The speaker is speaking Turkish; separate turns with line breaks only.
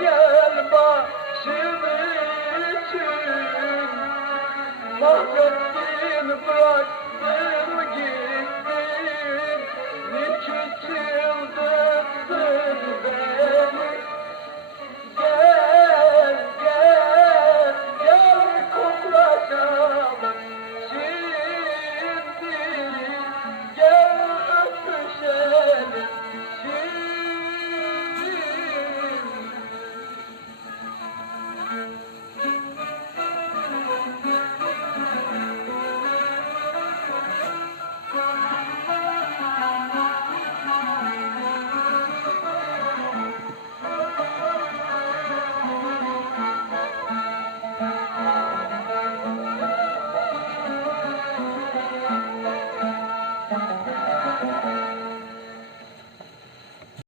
gel başım için Mahvettin bırak